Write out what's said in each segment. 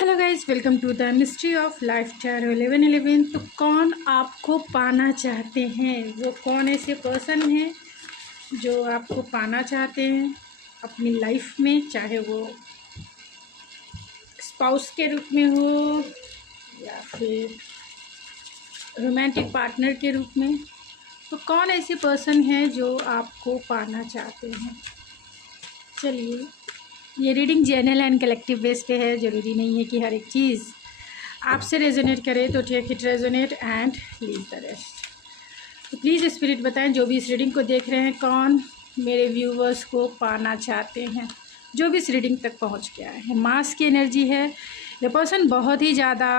Hello guys, welcome to the mystery of life tarot 1111। तो कौन आपको पाना चाहते हैं, वो कौन ऐसे पर्सन हैं जो आपको पाना चाहते हैं अपनी लाइफ में, चाहे वो स्पाउस के रूप में हो या फिर रोमांटिक पार्टनर के रूप में। तो कौन ऐसे पर्सन है जो आपको पाना चाहते हैं। चलिए, ये reading general and collective base पे है। ज़रूरी नहीं है कि हर एक चीज़ आपसे रेजोनेट करे, तो take it resonate and leave the rest. तो प्लीज़ स्पिरिट बताएं, जो भी इस रीडिंग को देख रहे हैं, कौन मेरे व्यूवर्स को पाना चाहते हैं, जो भी इस रीडिंग तक पहुंच गया है। मास की एनर्जी है। ये पर्सन बहुत ही ज़्यादा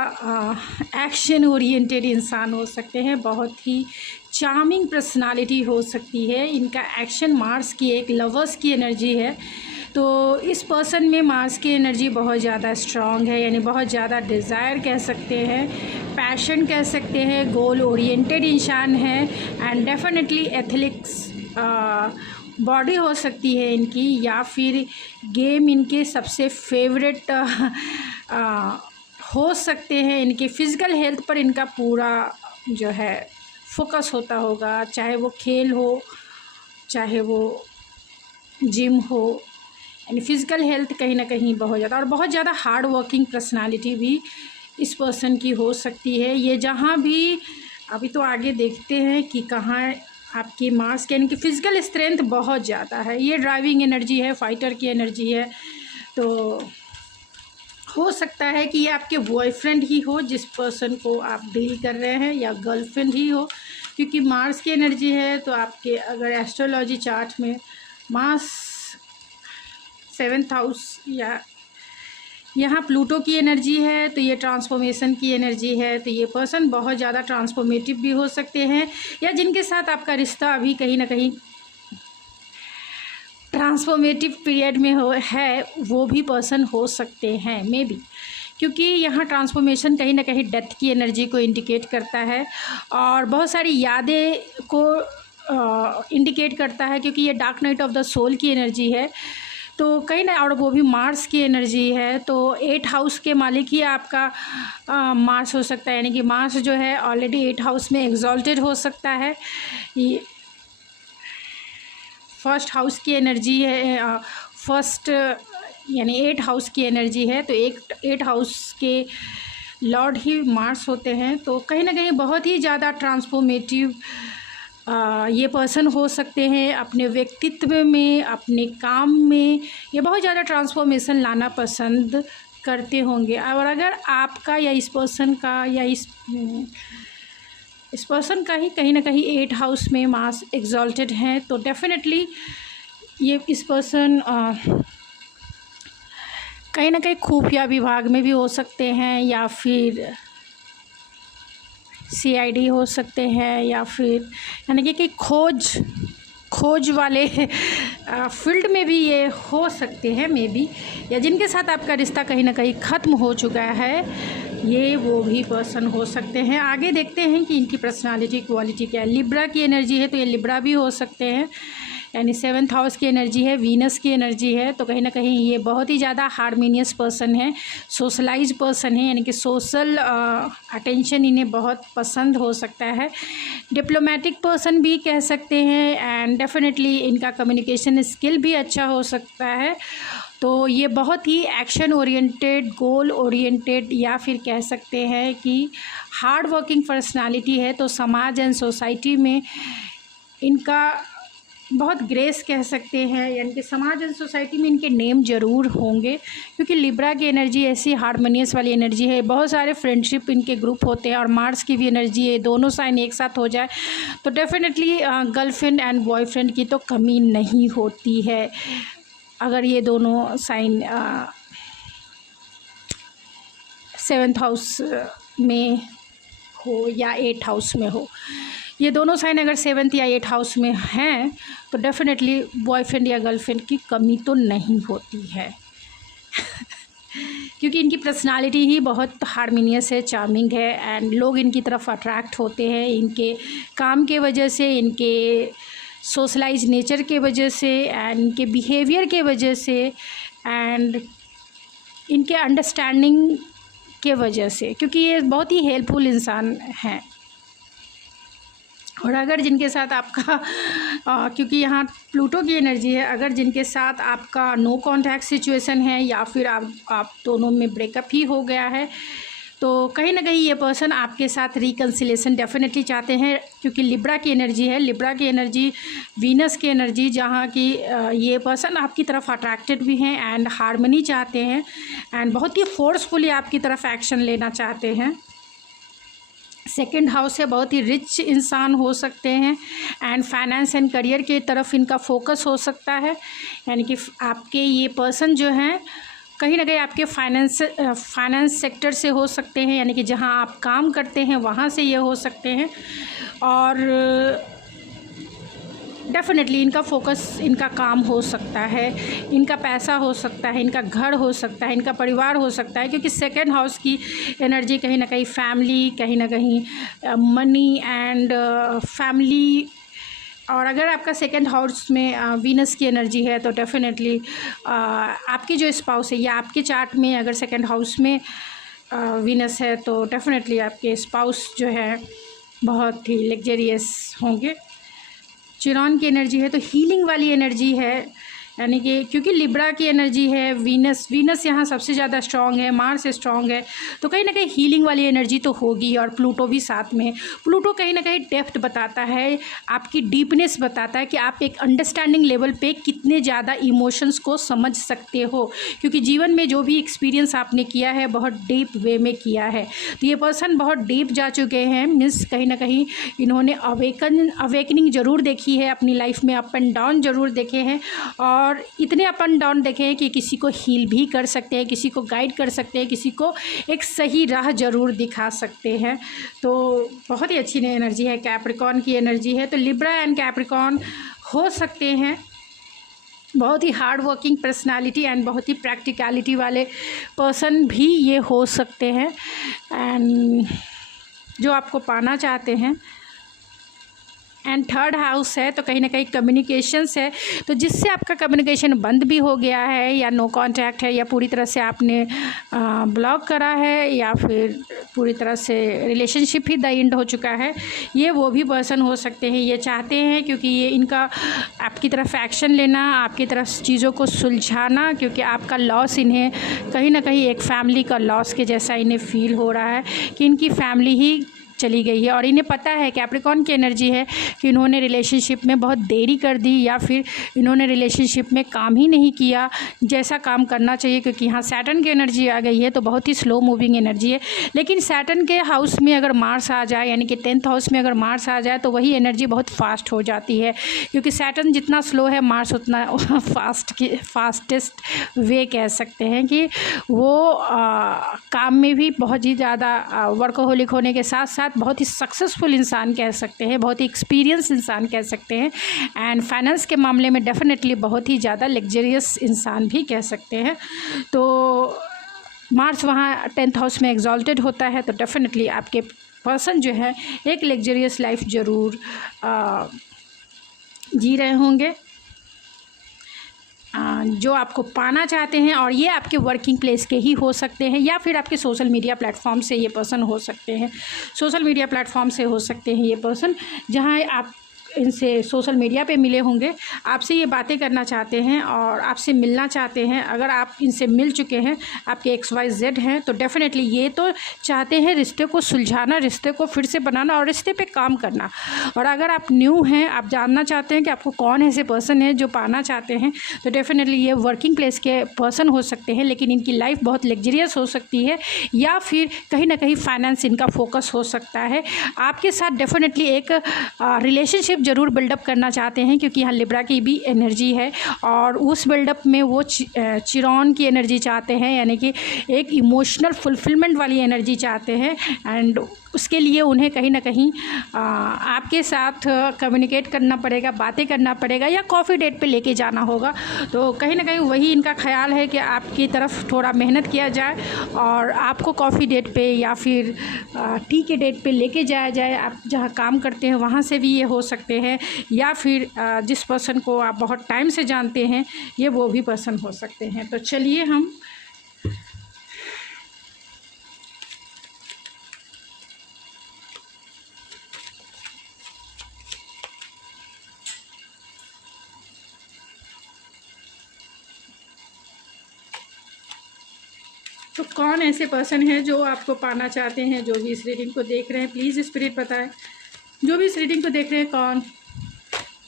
एक्शन ओरिएंटेड इंसान हो सकते हैं, बहुत ही चार्मिंग पर्सनालिटी हो सकती है। इनका एक्शन मार्स की एक लवर्स की एनर्जी है। तो इस पर्सन में मार्स की एनर्जी बहुत ज़्यादा स्ट्रॉन्ग है, यानी बहुत ज़्यादा डिज़ायर कह सकते हैं, पैशन कह सकते हैं, गोल ओरिएंटेड इंसान है एंड डेफिनेटली एथलेटिक्स बॉडी हो सकती है इनकी, या फिर गेम इनके सबसे फेवरेट हो सकते हैं। इनके फ़िज़िकल हेल्थ पर इनका पूरा जो है फोकस होता होगा, चाहे वो खेल हो, चाहे वो जिम हो, यानी फ़िज़िकल हेल्थ कहीं ना कहीं बहुत ज़्यादा, और बहुत ज़्यादा हार्ड वर्किंग पर्सनालिटी भी इस पर्सन की हो सकती है। ये जहाँ भी, अभी तो आगे देखते हैं कि कहाँ आपकी मार्स के, यानी कि फ़िज़िकल स्ट्रेंथ बहुत ज़्यादा है। ये ड्राइविंग एनर्जी है, फाइटर की एनर्जी है। तो हो सकता है कि ये आपके बॉयफ्रेंड ही हो जिस पर्सन को आप डील कर रहे हैं, या गर्लफ्रेंड ही हो, क्योंकि मार्स की एनर्जी है। तो आपके अगर एस्ट्रोलॉजी चार्ट में मार्स 7th हाउस या यहाँ प्लूटो की एनर्जी है, तो ये ट्रांसफॉर्मेशन की एनर्जी है। तो ये पर्सन बहुत ज़्यादा ट्रांसफॉर्मेटिव भी हो सकते हैं, या जिनके साथ आपका रिश्ता अभी कहीं ना कहीं ट्रांसफॉर्मेटिव पीरियड में है, वो भी पर्सन हो सकते हैं मे बी, क्योंकि यहाँ ट्रांसफॉर्मेशन कहीं ना कहीं डेथ की एनर्जी को इंडिकेट करता है और बहुत सारी यादें को इंडिकेट करता है, क्योंकि ये dark night of the soul की एनर्जी है। तो कहीं ना, और वो भी मार्स की एनर्जी है। तो 8 हाउस के मालिक ही आपका मार्स हो सकता है, यानी कि मार्स जो है ऑलरेडी 8 हाउस में एग्जॉल्टेड हो सकता है। ये फर्स्ट हाउस की एनर्जी है, फर्स्ट यानी 8 हाउस की एनर्जी है। तो 8 हाउस के लॉर्ड ही मार्स होते हैं। तो कहीं ना कहीं बहुत ही ज़्यादा ट्रांसफॉर्मेटिव ये पर्सन हो सकते हैं अपने व्यक्तित्व में, अपने काम में। ये बहुत ज़्यादा ट्रांसफॉर्मेशन लाना पसंद करते होंगे। और अगर आपका या इस पर्सन का या इस पर्सन का ही कहीं ना कहीं 8 हाउस में मार्स एग्जॉल्टेड हैं, तो डेफिनेटली ये इस पर्सन कहीं ना कहीं खुफिया विभाग में भी हो सकते हैं, या फिर CID हो सकते हैं, या फिर यानी कि खोज वाले फील्ड में भी ये हो सकते हैं मे बी, या जिनके साथ आपका रिश्ता कहीं ना कहीं ख़त्म हो चुका है, ये वो भी पर्सन हो सकते हैं। आगे देखते हैं कि इनकी पर्सनालिटी क्वालिटी क्या है। लिब्रा की एनर्जी है, तो ये लिब्रा भी हो सकते हैं, यानी 7th हाउस की एनर्जी है, वीनस की एनर्जी है। तो कहीं ना कहीं ये बहुत ही ज़्यादा हार्मोनियस पर्सन है, सोशलाइज पर्सन है, यानी कि सोशल अटेंशन इन्हें बहुत पसंद हो सकता है। डिप्लोमेटिक पर्सन भी कह सकते हैं, एंड डेफिनेटली इनका कम्युनिकेशन स्किल भी अच्छा हो सकता है। तो ये बहुत ही एक्शन ओरिएंटेड, गोल ओरिएंटेड, या फिर कह सकते हैं कि हार्ड वर्किंग पर्सनालिटी है। तो समाज एंड सोसाइटी में इनका बहुत ग्रेस कह सकते हैं, यानी कि समाज एंड सोसाइटी में इनके नेम ज़रूर होंगे, क्योंकि लिब्रा की एनर्जी ऐसी हार्मोनियस वाली एनर्जी है। बहुत सारे फ्रेंडशिप इनके ग्रुप होते हैं, और मार्स की भी एनर्जी है। दोनों साइन एक साथ हो जाए तो डेफिनेटली गर्लफ्रेंड एंड बॉयफ्रेंड की तो कमी नहीं होती है, अगर ये दोनों साइन 7th हाउस में हो या 8 हाउस में हो। ये दोनों साइन अगर 7th या 8 हाउस में हैं, तो डेफिनेटली बॉयफ्रेंड या गर्लफ्रेंड की कमी तो नहीं होती है क्योंकि इनकी पर्सनालिटी ही बहुत हार्मोनियस है, चार्मिंग है, एंड लोग इनकी तरफ अट्रैक्ट होते हैं इनके काम के वजह से, इनके सोशलाइज नेचर के वजह से, एंड इनके बिहेवियर के वजह से, एंड इनके अंडरस्टैंडिंग के वजह से, क्योंकि ये बहुत ही हेल्पफुल इंसान हैं। और अगर जिनके साथ आपका क्योंकि यहाँ प्लूटो की एनर्जी है, अगर जिनके साथ आपका नो कॉन्टैक्ट सिचुएशन है या फिर आप दोनों में ब्रेकअप ही हो गया है, तो कहीं ना कहीं ये पर्सन आपके साथ रिकन्सिलेशन डेफिनेटली चाहते हैं, क्योंकि लिब्रा की एनर्जी है, लिब्रा की एनर्जी वीनस की एनर्जी, जहाँ की ये पर्सन आपकी तरफ अट्रैक्टेड भी हैं एंड हार्मनी चाहते हैं एंड बहुत ही फोर्सफुली आपकी तरफ एक्शन लेना चाहते हैं। सेकंड हाउस है, बहुत ही रिच इंसान हो सकते हैं एंड फाइनेंस एंड करियर के तरफ इनका फोकस हो सकता है, यानी कि आपके ये पर्सन जो हैं कहीं ना कहीं आपके फाइनेंस सेक्टर से हो सकते हैं, यानी कि जहां आप काम करते हैं वहां से ये हो सकते हैं। और डेफिनेटली इनका फोकस, इनका काम हो सकता है, इनका पैसा हो सकता है, इनका घर हो सकता है, इनका परिवार हो सकता है, क्योंकि सेकंड हाउस की एनर्जी कहीं ना कहीं फैमिली, कहीं ना कहीं मनी एंड फैमिली। और अगर आपका सेकंड हाउस में वीनस की एनर्जी है तो डेफिनेटली आपकी जो स्पाउस है या आपके चार्ट में अगर सेकंड हाउस में वीनस है तो डेफिनेटली आपके स्पाउस जो है बहुत ही लग्जरियस होंगे। चिरॉन की एनर्जी है तो हीलिंग वाली एनर्जी है, यानी कि क्योंकि लिब्रा की एनर्जी है, वीनस यहाँ सबसे ज़्यादा स्ट्रॉन्ग है, मार्स स्ट्रॉन्ग है, तो कहीं ना कहीं हीलिंग वाली एनर्जी तो होगी। और प्लूटो भी साथ में है। प्लूटो कहीं ना कहीं डेप्थ बताता है, आपकी डीपनेस बताता है कि आप एक अंडरस्टैंडिंग लेवल पे कितने ज़्यादा इमोशंस को समझ सकते हो, क्योंकि जीवन में जो भी एक्सपीरियंस आपने किया है बहुत डीप वे में किया है। तो ये पर्सन बहुत डीप जा चुके हैं, मीन्स कहीं ना कहीं इन्होंने अवेकनिंग ज़रूर देखी है अपनी लाइफ में, अप एंड डाउन ज़रूर देखे हैं और इतने अप एंड डाउन देखे हैं कि किसी को हील भी कर सकते हैं, किसी को गाइड कर सकते हैं, किसी को एक सही राह ज़रूर दिखा सकते हैं। तो बहुत ही अच्छी एनर्जी है। कैप्रिकॉर्न की एनर्जी है तो लिब्रा एंड कैप्रिकॉर्न हो सकते हैं। बहुत ही हार्ड वर्किंग पर्सनालिटी एंड बहुत ही प्रैक्टिकलिटी वाले पर्सन भी ये हो सकते हैं एंड जो आपको पाना चाहते हैं। एंड थर्ड हाउस है तो कहीं ना कहीं कम्युनिकेशंस है, तो जिससे आपका कम्युनिकेशन बंद भी हो गया है या नो कांटेक्ट है या पूरी तरह से आपने ब्लॉक करा है या फिर पूरी तरह से रिलेशनशिप ही द एंड हो चुका है, ये वो भी पर्सन हो सकते हैं। ये चाहते हैं क्योंकि ये इनका आपकी तरफ एक्शन लेना, आपकी तरफ चीज़ों को सुलझाना, क्योंकि आपका लॉस इन्हें कहीं ना कहीं एक फैमिली का लॉस के जैसा इन्हें फील हो रहा है कि इनकी फैमिली ही चली गई है। और इन्हें पता है, कैप्रिकॉर्न की एनर्जी है कि इन्होंने रिलेशनशिप में बहुत देरी कर दी या फिर इन्होंने रिलेशनशिप में काम ही नहीं किया जैसा काम करना चाहिए, क्योंकि यहाँ सैटर्न की एनर्जी आ गई है तो बहुत ही स्लो मूविंग एनर्जी है। लेकिन सैटर्न के हाउस में अगर मार्स आ जाए, यानी कि 10th हाउस में अगर मार्स आ जाए तो वही एनर्जी बहुत फास्ट हो जाती है, क्योंकि सैटर्न जितना स्लो है मार्स उतना फास्टेस्ट वे कह सकते हैं कि वो काम में भी बहुत ही ज़्यादा वर्कोहोलिक होने के साथ साथ बहुत ही सक्सेसफुल इंसान कह सकते हैं, बहुत ही एक्सपीरियंस इंसान कह सकते हैं एंड फाइनेंस के मामले में डेफिनेटली बहुत ही ज़्यादा लग्जरियस इंसान भी कह सकते हैं। तो मार्स वहाँ 10th हाउस में एग्जॉल्टेड होता है तो डेफिनेटली आपके पर्सन जो है एक लग्जरियस लाइफ ज़रूर जी रहे होंगे जो आपको पाना चाहते हैं। और ये आपके वर्किंग प्लेस के ही हो सकते हैं या फिर आपके सोशल मीडिया प्लेटफॉर्म से ये पर्सन हो सकते हैं, सोशल मीडिया प्लेटफॉर्म से हो सकते हैं ये पर्सन, जहां आप इनसे सोशल मीडिया पे मिले होंगे, आपसे ये बातें करना चाहते हैं और आपसे मिलना चाहते हैं। अगर आप इनसे मिल चुके हैं, आपके XYZ हैं, तो डेफिनेटली ये तो चाहते हैं रिश्ते को सुलझाना, रिश्ते को फिर से बनाना और रिश्ते पे काम करना। और अगर आप न्यू हैं, आप जानना चाहते हैं कि आपको कौन ऐसे पर्सन है जो पाना चाहते हैं, तो डेफिनेटली ये वर्किंग प्लेस के पर्सन हो सकते हैं, लेकिन इनकी लाइफ बहुत लग्जरियस हो सकती है या फिर कहीं ना कहीं फाइनेंस इनका फोकस हो सकता है। आपके साथ डेफिनेटली एक रिलेशनशिप ज़रूर बिल्डअप करना चाहते हैं, क्योंकि यहाँ लिब्रा की भी एनर्जी है और उस बिल्डअप में वो चिरॉन की एनर्जी चाहते हैं, यानी कि एक इमोशनल फुलफिलमेंट वाली एनर्जी चाहते हैं एंड उसके लिए उन्हें कहीं ना कहीं आपके साथ कम्युनिकेट करना पड़ेगा, बातें करना पड़ेगा या कॉफ़ी डेट पे लेके जाना होगा। तो कहीं ना कहीं वही इनका ख्याल है कि आपकी तरफ थोड़ा मेहनत किया जाए और आपको कॉफ़ी डेट पे या फिर टी के डेट पे लेके जाया जाए। आप जहाँ काम करते हैं वहाँ से भी ये हो सकते हैं या फिर जिस पर्सन को आप बहुत टाइम से जानते हैं ये वो भी पर्सन हो सकते हैं। तो चलिए हम तो कौन ऐसे पर्सन है जो आपको पाना चाहते हैं? जो भी इस रीडिंग को देख रहे हैं प्लीज़ स्पिरिट बताएं। जो भी इस रीडिंग को देख रहे हैं कौन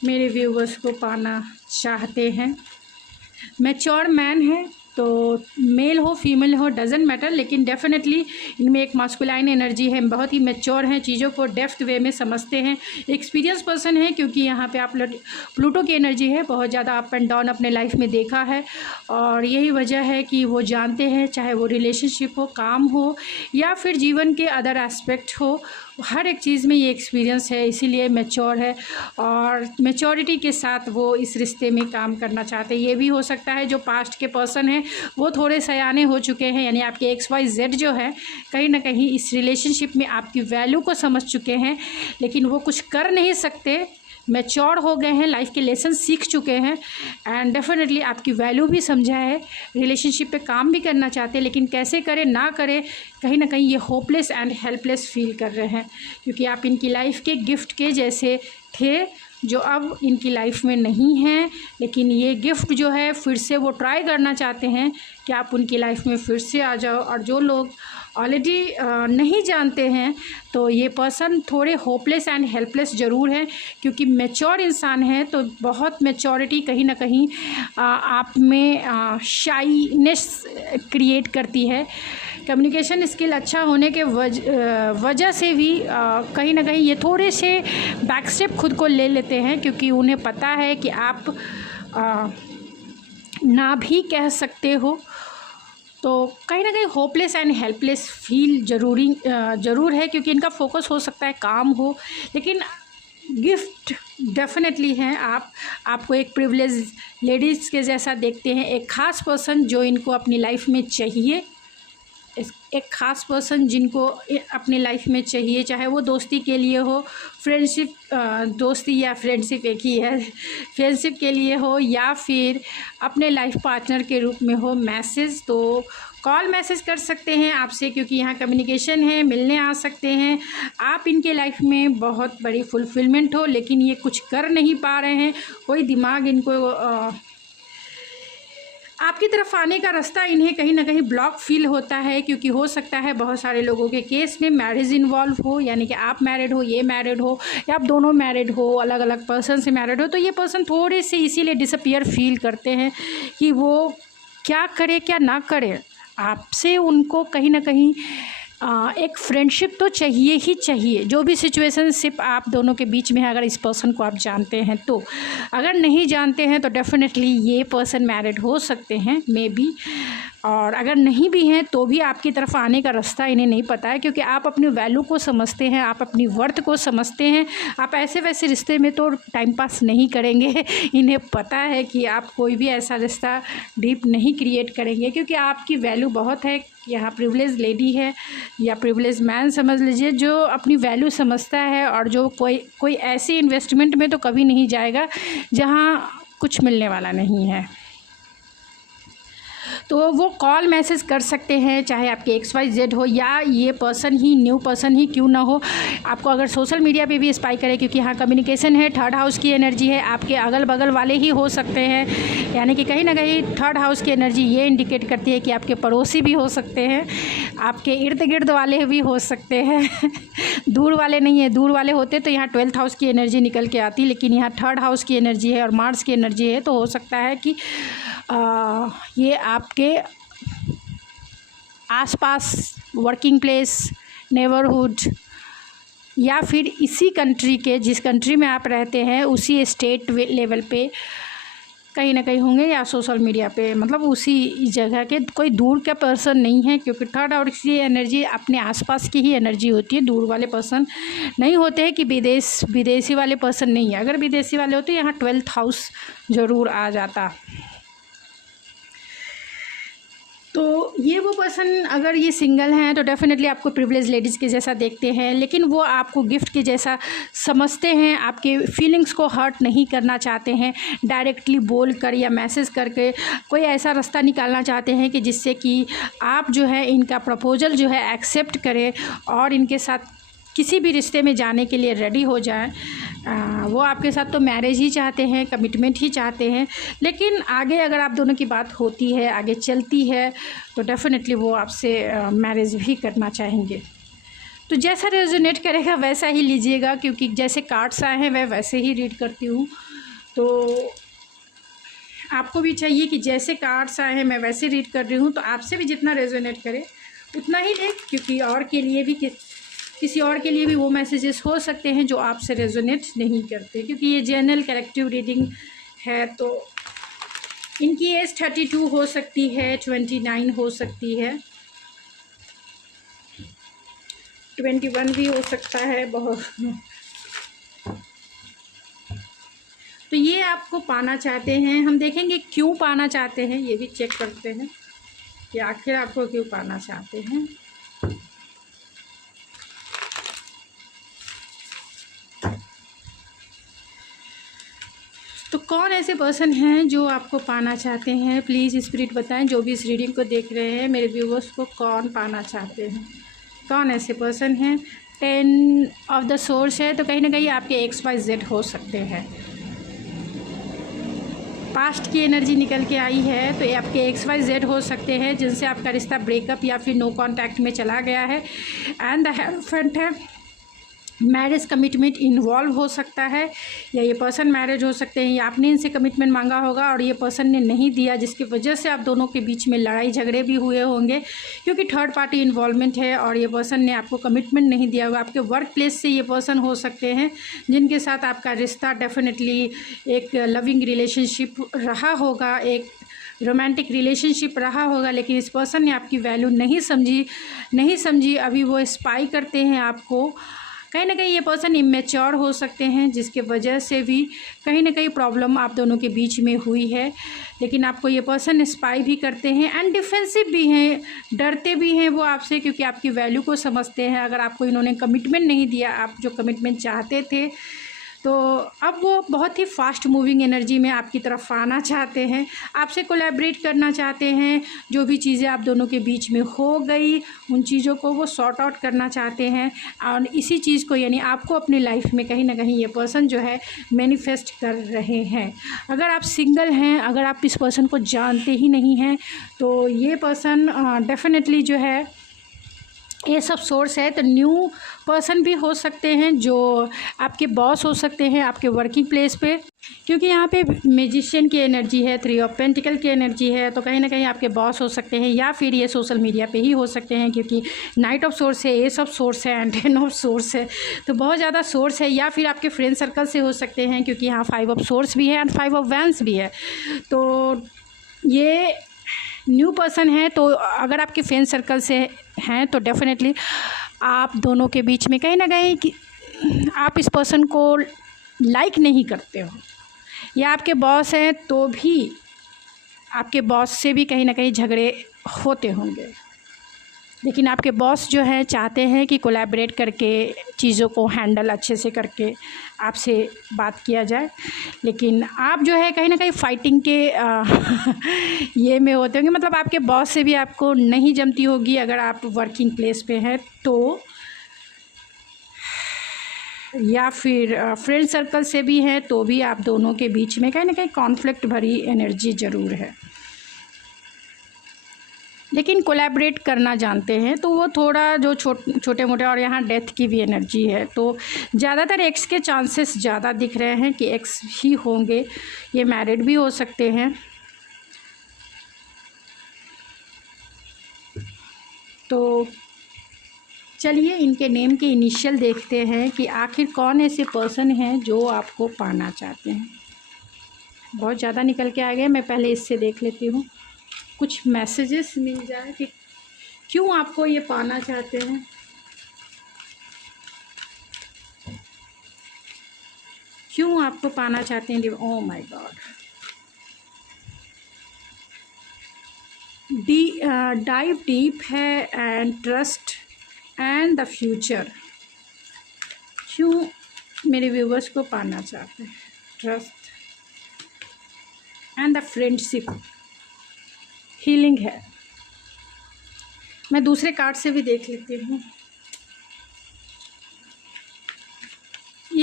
मेरे व्यूवर्स को पाना चाहते हैं? मैच्योर मैन है, तो मेल हो फीमेल हो डजेंट मैटर, लेकिन डेफिनेटली इनमें एक मास्कुलाइन एनर्जी है। बहुत ही मैच्योर हैं, चीज़ों को डेप्थ वे में समझते हैं, एक्सपीरियंस पर्सन है, क्योंकि यहाँ पे आप प्लूटो की एनर्जी है। बहुत ज़्यादा अप एंड डाउन अपने लाइफ में देखा है और यही वजह है कि वो जानते हैं, चाहे वो रिलेशनशिप हो, काम हो या फिर जीवन के अदर एस्पेक्ट हो, हर एक चीज़ में ये एक्सपीरियंस है, इसीलिए मैच्योर है और मैच्योरिटी के साथ वो इस रिश्ते में काम करना चाहते हैं। ये भी हो सकता है जो पास्ट के पर्सन हैं वो थोड़े सयाने हो चुके हैं, यानी आपके XYZ जो है कहीं ना कहीं इस रिलेशनशिप में आपकी वैल्यू को समझ चुके हैं, लेकिन वो कुछ कर नहीं सकते, मैच्योर हो गए हैं, लाइफ के लेसन सीख चुके हैं एंड डेफिनेटली आपकी वैल्यू भी समझा है, रिलेशनशिप पे काम भी करना चाहते हैं, लेकिन कैसे करें ना करें, कहीं ना कहीं ये होपलेस एंड हेल्पलेस फील कर रहे हैं, क्योंकि आप इनकी लाइफ के गिफ्ट के जैसे थे जो अब इनकी लाइफ में नहीं हैं। लेकिन ये गिफ्ट जो है फिर से वो ट्राई करना चाहते हैं कि आप उनकी लाइफ में फिर से आ जाओ। और जो लोग ऑलरेडी नहीं जानते हैं तो ये पर्सन थोड़े होपलेस एंड हेल्पलेस ज़रूर हैं, क्योंकि मैच्योर इंसान है तो बहुत मैच्योरिटी कहीं ना कहीं आप में शाईनेस क्रिएट करती है। कम्युनिकेशन स्किल अच्छा होने के वजह से भी कहीं ना कहीं ये थोड़े से बैक स्टेप खुद को ले लेते हैं, क्योंकि उन्हें पता है कि आप ना भी कह सकते हो। तो कहीं ना कहीं होपलेस एंड हेल्पलेस फील ज़रूर है, क्योंकि इनका फोकस हो सकता है काम हो, लेकिन गिफ्ट डेफिनेटली हैं। आपको एक प्रिविलेज लेडीज़ के जैसा देखते हैं, एक ख़ास पर्सन जो इनको अपनी लाइफ में चाहिए, एक ख़ास पर्सन जिनको अपनी लाइफ में चाहिए, चाहे वो दोस्ती के लिए हो, फ्रेंडशिप, दोस्ती या फ्रेंडशिप एक ही है, फ्रेंडशिप के लिए हो या फिर अपने लाइफ पार्टनर के रूप में हो। मैसेज तो कॉल मैसेज कर सकते हैं आपसे, क्योंकि यहाँ कम्युनिकेशन है, मिलने आ सकते हैं। आप इनके लाइफ में बहुत बड़ी फुलफिलमेंट हो, लेकिन ये कुछ कर नहीं पा रहे हैं, कोई दिमाग इनको आपकी तरफ आने का रास्ता इन्हें कहीं ना कहीं ब्लॉक फील होता है, क्योंकि हो सकता है बहुत सारे लोगों के केस में मैरिज इन्वॉल्व हो, यानी कि आप मैरिड हो, ये मैरिड हो, या आप दोनों मैरिड हो, अलग अलग पर्सन से मैरिड हो, तो ये पर्सन थोड़े से इसीलिए डिसअपियर फील करते हैं कि वो क्या करे क्या ना करे। आपसे उनको कहीं ना कहीं एक फ्रेंडशिप तो चाहिए ही चाहिए, जो भी सिचुएशनशिप आप दोनों के बीच में है। अगर इस पर्सन को आप जानते हैं तो, अगर नहीं जानते हैं तो डेफिनेटली ये पर्सन मैरिड हो सकते हैं मे बी, और अगर नहीं भी हैं तो भी आपकी तरफ आने का रास्ता इन्हें नहीं पता है, क्योंकि आप अपनी वैल्यू को समझते हैं, आप अपनी वर्थ को समझते हैं। आप ऐसे वैसे रिश्ते में तो टाइम पास नहीं करेंगे, इन्हें पता है कि आप कोई भी ऐसा रिश्ता डीप नहीं क्रिएट करेंगे, क्योंकि आपकी वैल्यू बहुत है। यहाँ प्रिविलेज लेडी है या प्रिविलेज मैन समझ लीजिए, जो अपनी वैल्यू समझता है और जो कोई ऐसी इन्वेस्टमेंट में तो कभी नहीं जाएगा जहाँ कुछ मिलने वाला नहीं है। तो वो कॉल मैसेज कर सकते हैं, चाहे आपके XYZ हो या ये पर्सन ही, न्यू पर्सन ही क्यों ना हो। आपको अगर सोशल मीडिया पे भी स्पाई करे, क्योंकि यहाँ कम्युनिकेशन है, थर्ड हाउस की एनर्जी है, आपके अगल बगल वाले ही हो सकते हैं, यानी कि कहीं ना कहीं थर्ड हाउस की एनर्जी ये इंडिकेट करती है कि आपके पड़ोसी भी हो सकते हैं, आपके इर्द गिर्द वाले भी हो सकते हैं दूर वाले नहीं है, दूर वाले होते तो यहाँ 12th हाउस की एनर्जी निकल के आती, लेकिन यहाँ थर्ड हाउस की एनर्जी है और मार्स की एनर्जी है, तो हो सकता है कि ये आपके आसपास, वर्किंग प्लेस, नेबरहुड या फिर इसी कंट्री के, जिस कंट्री में आप रहते हैं उसी स्टेट लेवल पे कहीं ना कहीं होंगे, या सोशल मीडिया पे, मतलब उसी जगह के, कोई दूर का पर्सन नहीं है, क्योंकि थर्ड हाउस की एनर्जी अपने आसपास की ही एनर्जी होती है, दूर वाले पर्सन नहीं होते हैं कि विदेशी वाले पर्सन नहीं है। अगर विदेशी वाले होते यहाँ 12th हाउस ज़रूर आ जाता। तो ये वो पर्सन, अगर ये सिंगल हैं तो डेफिनेटली आपको प्रिविलेज लेडीज़ के जैसा देखते हैं, लेकिन वो आपको गिफ्ट के जैसा समझते हैं, आपके फीलिंग्स को हर्ट नहीं करना चाहते हैं, डायरेक्टली बोल कर या मैसेज करके कोई ऐसा रास्ता निकालना चाहते हैं कि जिससे कि आप जो है इनका प्रपोजल जो है एक्सेप्ट करें और इनके साथ किसी भी रिश्ते में जाने के लिए रेडी हो जाएं। वो आपके साथ तो मैरिज ही चाहते हैं, कमिटमेंट ही चाहते हैं, लेकिन आगे अगर आप दोनों की बात होती है, आगे चलती है, तो डेफ़िनेटली वो आपसे मैरिज भी करना चाहेंगे। तो जैसा रेजोनेट करेगा वैसा ही लीजिएगा, क्योंकि जैसे कार्ड्स आए हैं मैं वैसे ही रीड करती हूँ। तो आपको भी चाहिए कि जैसे कार्ड्स आए हैं मैं वैसे रीड कर रही हूँ, तो आपसे भी जितना रेजोनेट करे उतना ही लें, क्योंकि और के लिए भी किसी और के लिए भी वो मैसेजेस हो सकते हैं जो आपसे रेजोनेट नहीं करते, क्योंकि ये जनरल कलेक्टिव रीडिंग है। तो इनकी एज 32 हो सकती है, 29 हो सकती है, 21 भी हो सकता है बहुत। तो ये आपको पाना चाहते हैं। हम देखेंगे क्यों पाना चाहते हैं, ये भी चेक करते हैं कि आखिर आपको क्यों पाना चाहते हैं। तो कौन ऐसे पर्सन हैं जो आपको पाना चाहते हैं, प्लीज़ स्पिरिट बताएं। जो भी इस रीडिंग को देख रहे हैं मेरे व्यूवर्स को, कौन पाना चाहते हैं, कौन ऐसे पर्सन हैं। 10 ऑफ द सोर्स है, तो कहीं ना कहीं आपके XYZ हो सकते हैं। पास्ट की एनर्जी निकल के आई है, तो ये आपके XYZ हो सकते हैं जिनसे आपका रिश्ता ब्रेकअप या फिर नो कांटेक्ट में चला गया है। एंड द हेरोफेंट है, मैरिज कमिटमेंट इन्वॉल्व हो सकता है, या ये पर्सन मैरिज हो सकते हैं, या आपने इनसे कमिटमेंट मांगा होगा और ये पर्सन ने नहीं दिया, जिसकी वजह से आप दोनों के बीच में लड़ाई झगड़े भी हुए होंगे, क्योंकि थर्ड पार्टी इन्वॉल्वमेंट है और ये पर्सन ने आपको कमिटमेंट नहीं दिया होगा। आपके वर्क प्लेस से ये पर्सन हो सकते हैं जिनके साथ आपका रिश्ता डेफिनेटली एक लविंग रिलेशनशिप रहा होगा, एक रोमांटिक रिलेशनशिप रहा होगा, लेकिन इस पर्सन ने आपकी वैल्यू नहीं समझी। अभी वो स्पाई करते हैं आपको। कहीं ना कहीं ये पर्सन इमेच्योर हो सकते हैं, जिसके वजह से भी कहीं ना कहीं प्रॉब्लम आप दोनों के बीच में हुई है। लेकिन आपको ये पर्सन स्पाई भी करते हैं एंड डिफेंसिव भी हैं, डरते भी हैं वो आपसे, क्योंकि आपकी वैल्यू को समझते हैं। अगर आपको इन्होंने कमिटमेंट नहीं दिया, आप जो कमिटमेंट चाहते थे, तो अब वो बहुत ही फास्ट मूविंग एनर्जी में आपकी तरफ आना चाहते हैं, आपसे कोलैबोरेट करना चाहते हैं। जो भी चीज़ें आप दोनों के बीच में हो गई, उन चीज़ों को वो सॉर्ट आउट करना चाहते हैं, और इसी चीज़ को यानी आपको अपनी लाइफ में कहीं ना कहीं ये पर्सन जो है मैनिफेस्ट कर रहे हैं। अगर आप सिंगल हैं, अगर आप इस पर्सन को जानते ही नहीं हैं, तो ये पर्सन डेफिनेटली जो है ये सब सोर्स है। तो न्यू पर्सन भी हो सकते हैं, जो आपके बॉस हो सकते हैं आपके वर्किंग प्लेस पे, क्योंकि यहाँ पे मैजिशियन की एनर्जी है, 3 ऑफ पेंटिकल की एनर्जी है। तो कहीं ना कहीं आपके बॉस हो सकते हैं, या फिर ये सोशल मीडिया पे ही हो सकते हैं, क्योंकि नाइट ऑफ सोर्स है, एस ऑफ सोर्स है एंड 10 ऑफ सोर्स है, तो बहुत ज़्यादा सोर्स है। या फिर आपके फ्रेंड सर्कल से हो सकते हैं, क्योंकि यहाँ 5 ऑफ सोर्स भी है एंड 5 ऑफ वैंस भी है। तो ये न्यू पर्सन है, तो अगर आपके फ्रेंड सर्कल से हैं तो डेफिनेटली आप दोनों के बीच में कहीं ना कहीं कि आप इस पर्सन को लाइक नहीं करते हो, या आपके बॉस हैं तो भी आपके बॉस से भी कहीं ना कहीं झगड़े होते होंगे। लेकिन आपके बॉस जो है चाहते हैं कि कोलैबोरेट करके चीज़ों को हैंडल अच्छे से करके आपसे बात किया जाए, लेकिन आप जो है कहीं ना कहीं फाइटिंग के ये में होते होंगे। मतलब आपके बॉस से भी आपको नहीं जमती होगी अगर आप वर्किंग प्लेस पे हैं तो, या फिर फ्रेंड सर्कल से भी हैं तो भी आप दोनों के बीच में कहीं ना कहीं कॉन्फ्लिक्ट भरी एनर्जी ज़रूर है। लेकिन कोलैबोरेट करना जानते हैं, तो वो थोड़ा जो छोटे मोटे, और यहाँ डेथ की भी एनर्जी है, तो ज़्यादातर एक्स के चांसेस ज़्यादा दिख रहे हैं कि एक्स ही होंगे। ये मैरिड भी हो सकते हैं। तो चलिए इनके नेम के इनिशियल देखते हैं कि आखिर कौन ऐसे पर्सन हैं जो आपको पाना चाहते हैं। बहुत ज़्यादा निकल के आ गए, मैं पहले इससे देख लेती हूँ, कुछ मैसेजेस मिल जाए कि क्यों आपको ये पाना चाहते हैं। क्यों आपको पाना चाहते हैं। Oh my God, dive deep है and trust and the future. क्यों मेरे व्यूवर्स को पाना चाहते हैं। Trust and the friendship, healing है। मैं दूसरे कार्ड से भी देख लेती हूँ।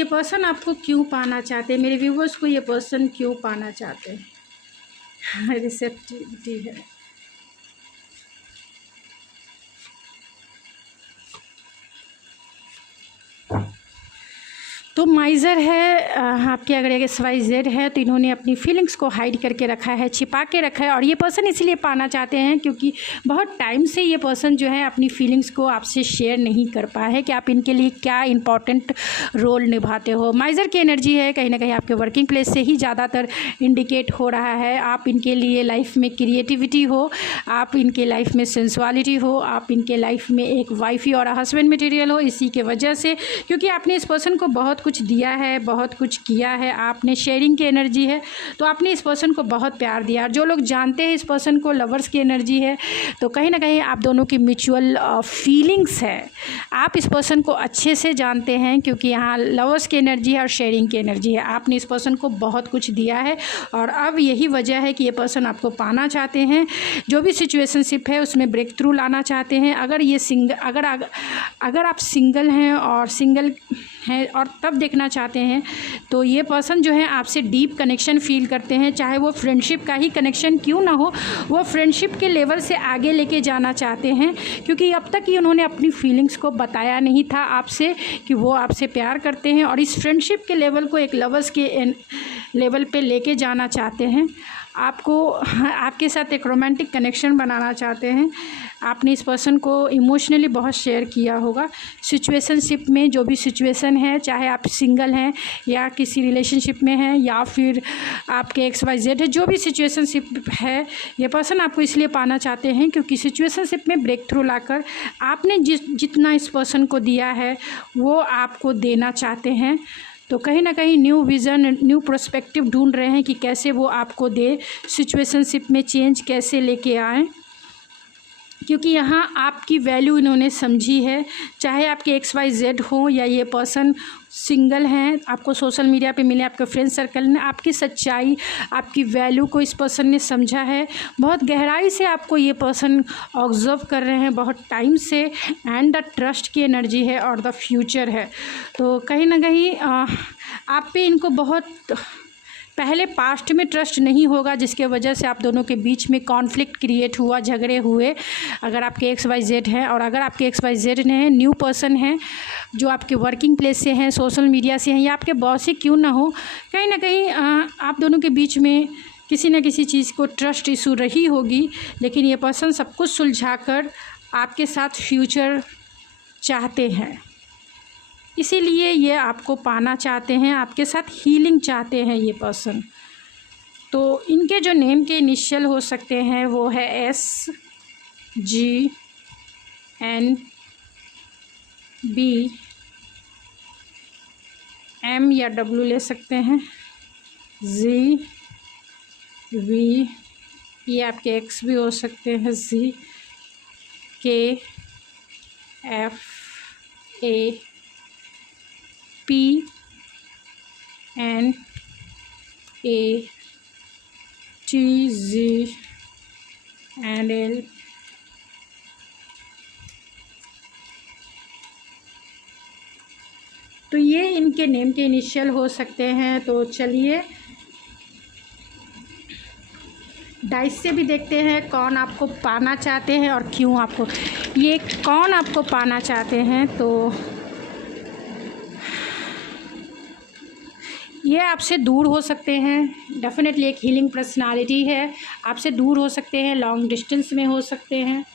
ये पर्सन आपको क्यों पाना चाहते हैं, मेरे व्यूवर्स को ये पर्सन क्यों पाना चाहते हैं। रिसेप्टिविटी है। तो माइज़र है आपके, अगर XYZ है तो इन्होंने अपनी फीलिंग्स को हाइड करके रखा है, छिपा के रखा है। और ये पर्सन इसलिए पाना चाहते हैं क्योंकि बहुत टाइम से ये पर्सन जो है अपनी फीलिंग्स को आपसे शेयर नहीं कर पाया है कि आप इनके लिए क्या इंपॉर्टेंट रोल निभाते हो। माइज़र की एनर्जी है, कहीं ना कहीं आपके वर्किंग प्लेस से ही ज़्यादातर इंडिकेट हो रहा है। आप इनके लिए लाइफ में क्रिएटिविटी हो, आप इनके लाइफ में सेंसुअलिटी हो, आप इनके लाइफ में एक वाइफी और हस्बैंड मटेरियल हो। इसी के वजह से, क्योंकि आपने इस पर्सन को बहुत कुछ दिया है, बहुत कुछ किया है, आपने शेयरिंग की एनर्जी है, तो आपने इस पर्सन को बहुत प्यार दिया। जो लोग जानते हैं इस पर्सन को, लवर्स की एनर्जी है, तो कहीं ना कहीं आप दोनों की म्यूचुअल फीलिंग्स है। आप इस पर्सन को अच्छे से जानते हैं क्योंकि यहाँ लवर्स की एनर्जी है और शेयरिंग की एनर्जी है। आपने इस पर्सन को बहुत कुछ दिया है और अब यही वजह है कि ये पर्सन आपको पाना चाहते हैं। जो भी सिचुएशनशिप है उसमें ब्रेक थ्रू लाना चाहते हैं। अगर आप सिंगल हैं और सिंगल हैं और तब देखना चाहते हैं तो ये पर्सन जो है आपसे डीप कनेक्शन फील करते हैं, चाहे वो फ्रेंडशिप का ही कनेक्शन क्यों ना हो, वो फ्रेंडशिप के लेवल से आगे लेके जाना चाहते हैं। क्योंकि अब तक ही उन्होंने अपनी फीलिंग्स को बताया नहीं था आपसे कि वो आपसे प्यार करते हैं और इस फ्रेंडशिप के लेवल को एक लवर्स के लेवल पे लेके जाना चाहते हैं। आपके साथ एक रोमांटिक कनेक्शन बनाना चाहते हैं। आपने इस पर्सन को इमोशनली बहुत शेयर किया होगा। सिचुएशनशिप में जो भी सिचुएशन है, चाहे आप सिंगल हैं या किसी रिलेशनशिप में हैं या फिर आपके XYZ है, जो भी सिचुएशनशिप है, ये पर्सन आपको इसलिए पाना चाहते हैं क्योंकि सिचुएशनशिप में ब्रेक थ्रू लाकर आपने जितना इस पर्सन को दिया है वो आपको देना चाहते हैं। तो कहीं ना कहीं न्यू विज़न, न्यू पर्सपेक्टिव ढूंढ रहे हैं कि कैसे वो आपको दे, सिचुएशनशिप में चेंज कैसे लेके आएँ, क्योंकि यहाँ आपकी वैल्यू इन्होंने समझी है। चाहे आपके XYZ हो या ये पर्सन सिंगल हैं, आपको सोशल मीडिया पे मिले, आपके फ्रेंड सर्कल ने आपकी सच्चाई, आपकी वैल्यू को इस पर्सन ने समझा है। बहुत गहराई से आपको ये पर्सन ऑब्जर्व कर रहे हैं बहुत टाइम से। एंड द ट्रस्ट की एनर्जी है और द फ्यूचर है। तो कहीं ना कहीं आप पे इनको बहुत पहले पास्ट में ट्रस्ट नहीं होगा, जिसके वजह से आप दोनों के बीच में कॉन्फ्लिक्ट क्रिएट हुआ, झगड़े हुए। अगर आपके XYZ हैं और अगर आपके XYZ ने न्यू पर्सन है जो आपके वर्किंग प्लेस से हैं, सोशल मीडिया से हैं या आपके बॉस ही क्यों ना हो, कहीं ना कहीं आप दोनों के बीच में किसी न किसी चीज़ को ट्रस्ट इशू रही होगी। लेकिन ये पर्सन सब कुछ सुलझा कर आपके साथ फ्यूचर चाहते हैं, इसीलिए ये आपको पाना चाहते हैं, आपके साथ हीलिंग चाहते हैं ये पर्सन। तो इनके जो नेम के इनिशियल हो सकते हैं वो है SGNB, M या W ले सकते हैं, ZV, ये आपके X भी हो सकते हैं, ZKFA, PNATZ and L। तो ये इनके नेम के इनिशियल हो सकते हैं। तो चलिए डाइस से भी देखते हैं कौन आपको पाना चाहते हैं और क्यों आपको ये कौन आपको पाना चाहते हैं। तो ये आपसे दूर हो सकते हैं, डेफिनेटली एक हीलिंग पर्सनालिटी है, आपसे दूर हो सकते हैं, लॉन्ग डिस्टेंस में हो सकते हैं,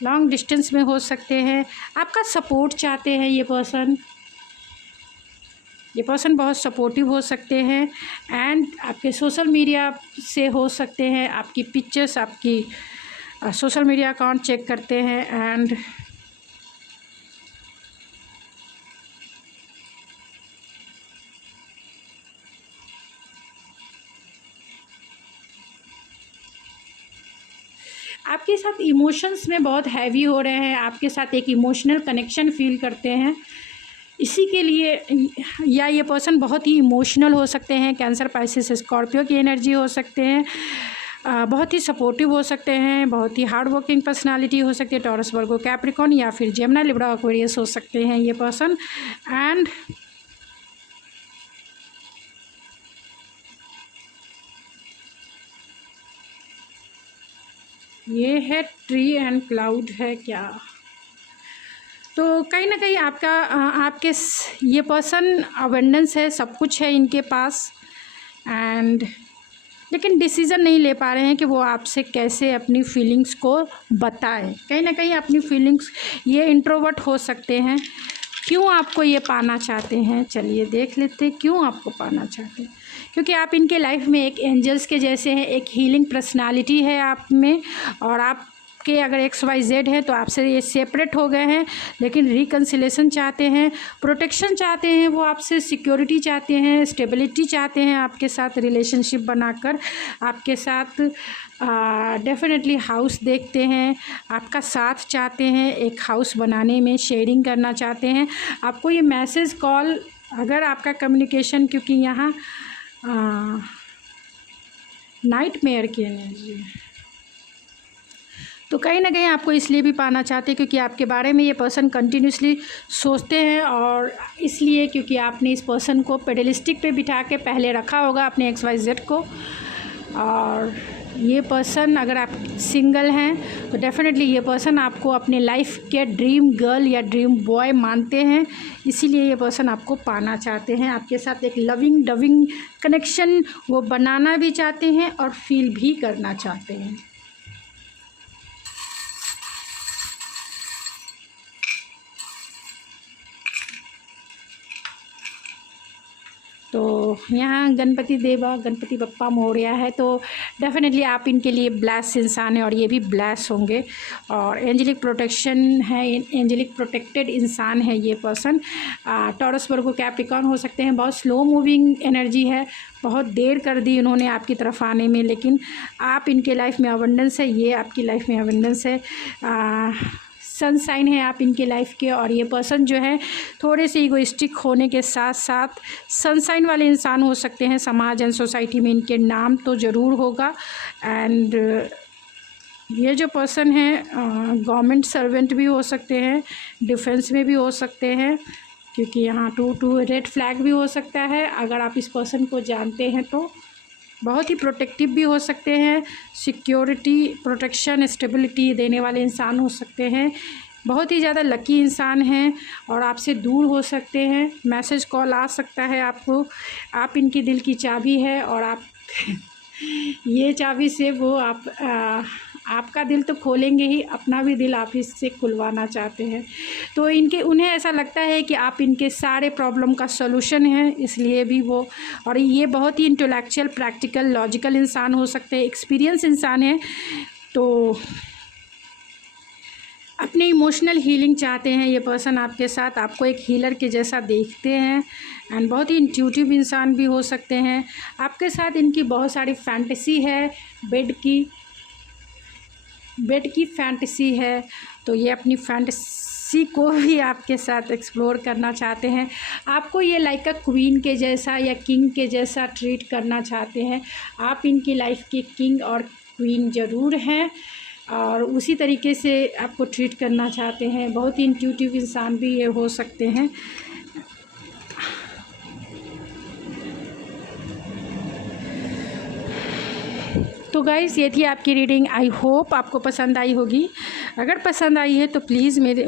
लॉन्ग डिस्टेंस में हो सकते हैं। आपका सपोर्ट चाहते हैं ये पर्सन बहुत सपोर्टिव हो सकते हैं। एंड आपके सोशल मीडिया से हो सकते हैं, आपकी पिक्चर्स, आपकी सोशल मीडिया अकाउंट चेक करते हैं। एंड आपके साथ इमोशंस में बहुत हैवी हो रहे हैं, आपके साथ एक इमोशनल कनेक्शन फील करते हैं, इसी के लिए। या ये पर्सन बहुत ही इमोशनल हो सकते हैं, कैंसर, पाइसेस, स्कॉर्पियो की एनर्जी हो सकते हैं। बहुत ही सपोर्टिव हो सकते हैं, बहुत ही हार्ड वर्किंग पर्सनालिटी हो सकती है। टॉरस, वर्गो, कैप्रिकॉर्न या फिर जेमिनी, लिब्रा, एक्वेरियस हो सकते हैं ये पर्सन। एंड ये है ट्री एंड क्लाउड है क्या, तो कहीं ना कहीं आपके ये पर्सन अबंडेंस है, सब कुछ है इनके पास, एंड लेकिन डिसीज़न नहीं ले पा रहे हैं कि वो आपसे कैसे अपनी फीलिंग्स को बताएं। कहीं ना कहीं अपनी फीलिंग्स, ये इंट्रोवर्ट हो सकते हैं। क्यों आपको ये पाना चाहते हैं, चलिए देख लेते हैं क्यों आपको पाना चाहते हैं। क्योंकि आप इनके लाइफ में एक एंजल्स के जैसे हैं, एक हीलिंग पर्सनालिटी है आप में, और आपके अगर XYZ है तो आपसे ये सेपरेट हो गए हैं, लेकिन रिकन्सिलेशन चाहते हैं, प्रोटेक्शन चाहते हैं, वो आपसे सिक्योरिटी चाहते हैं, स्टेबिलिटी चाहते हैं, आपके साथ रिलेशनशिप बनाकर आपके साथ डेफिनेटली हाउस देखते हैं, आपका साथ चाहते हैं, एक हाउस बनाने में शेयरिंग करना चाहते हैं। आपको ये मैसेज कॉल, अगर आपका कम्युनिकेशन, क्योंकि यहाँ नाइटमेयर की एनर्जी है, तो कहीं ना कहीं आपको इसलिए भी पाना चाहते हैं क्योंकि आपके बारे में ये पर्सन कंटिन्यूसली सोचते हैं, और इसलिए क्योंकि आपने इस पर्सन को पेडलिस्टिक पे बिठा के पहले रखा होगा अपने XYZ को। और ये पर्सन, अगर आप सिंगल हैं तो डेफिनेटली ये पर्सन आपको अपने लाइफ के ड्रीम गर्ल या ड्रीम बॉय मानते हैं, इसीलिए ये पर्सन आपको पाना चाहते हैं। आपके साथ एक लविंग डविंग कनेक्शन वो बनाना भी चाहते हैं और फील भी करना चाहते हैं। तो यहाँ गणपति देवा, गणपति बप्पा मोरया है, तो डेफिनेटली आप इनके लिए ब्लेस इंसान हैं और ये भी ब्लेस होंगे, और एंजेलिक प्रोटेक्शन है, एंजेलिक प्रोटेक्टेड इंसान है ये पर्सन। टॉरस, वर्गो, कैप्रिकॉर्न हो सकते हैं। बहुत स्लो मूविंग एनर्जी है, बहुत देर कर दी उन्होंने आपकी तरफ आने में, लेकिन आप इनके लाइफ में अबंडेंस है, ये आपकी लाइफ में अबंडेंस है। सनसाइन है आप इनके लाइफ के, और ये पर्सन जो है थोड़े से ईगोइस्टिक होने के साथ साथ सनसाइन वाले इंसान हो सकते हैं। समाज एंड सोसाइटी में इनके नाम तो ज़रूर होगा। एंड ये जो पर्सन है गवर्नमेंट सर्वेंट भी हो सकते हैं, डिफेंस में भी हो सकते हैं, क्योंकि यहाँ 2 रेड फ्लैग भी हो सकता है। अगर आप इस पर्सन को जानते हैं तो बहुत ही प्रोटेक्टिव भी हो सकते हैं, सिक्योरिटी, प्रोटेक्शन, स्टेबिलिटी देने वाले इंसान हो सकते हैं। बहुत ही ज़्यादा लकी इंसान हैं और आपसे दूर हो सकते हैं। मैसेज कॉल आ सकता है आपको, आप इनकी दिल की चाबी है, और आप ये चाबी से वो आपका दिल तो खोलेंगे ही, अपना भी दिल आप इससे खुलवाना चाहते हैं। तो उन्हें ऐसा लगता है कि आप इनके सारे प्रॉब्लम का सॉल्यूशन है, इसलिए भी वो, और ये बहुत ही इंटेलेक्चुअल, प्रैक्टिकल, लॉजिकल इंसान हो सकते हैं, एक्सपीरियंस इंसान है। तो अपने इमोशनल हीलिंग चाहते हैं ये पर्सन आपके साथ, आपको एक हीलर के जैसा देखते हैं, एंड बहुत ही इंट्यूटिव इंसान भी हो सकते हैं। आपके साथ इनकी बहुत सारी फैंटेसी है, बेड की फैंटेसी है, तो ये अपनी फैंटेसी को भी आपके साथ एक्सप्लोर करना चाहते हैं। आपको ये लाइक अ क्वीन के जैसा या किंग के जैसा ट्रीट करना चाहते हैं। आप इनकी लाइफ के किंग और क्वीन ज़रूर हैं, और उसी तरीके से आपको ट्रीट करना चाहते हैं। बहुत ही इंट्यूटिव इंसान भी ये हो सकते हैं। तो गाइस, ये थी आपकी रीडिंग। आई होप आपको पसंद आई होगी। अगर पसंद आई है तो प्लीज़ मेरे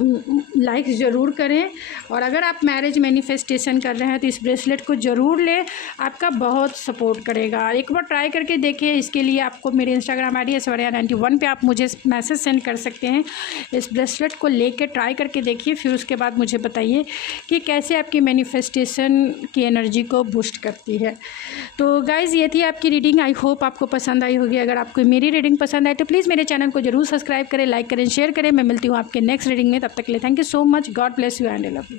लाइक ज़रूर करें, और अगर आप मैरिज मैनिफेस्टेशन कर रहे हैं तो इस ब्रेसलेट को ज़रूर लें, आपका बहुत सपोर्ट करेगा। एक बार ट्राई करके देखिए। इसके लिए आपको मेरे इंस्टाग्राम ID ऐश्वर्या91 पे आप मुझे मैसेज सेंड कर सकते हैं। इस ब्रेसलेट को लेकर ट्राई करके देखिए, फिर उसके बाद मुझे बताइए कि कैसे आपकी मैनिफेस्टेशन की एनर्जी को बूस्ट करती है। तो गाइज़, ये थी आपकी रीडिंग। आई होप आपको पसंद आई होगी। अगर आपको मेरी रीडिंग पसंद आए तो प्लीज़ मेरे चैनल को जरूर सब्सक्राइब करें, लाइक करें, शेयर करें। मैं मिलती हूँ आपके नेक्स्ट रीडिंग में। तब तक के लिए thank you so much. God bless you and I love you.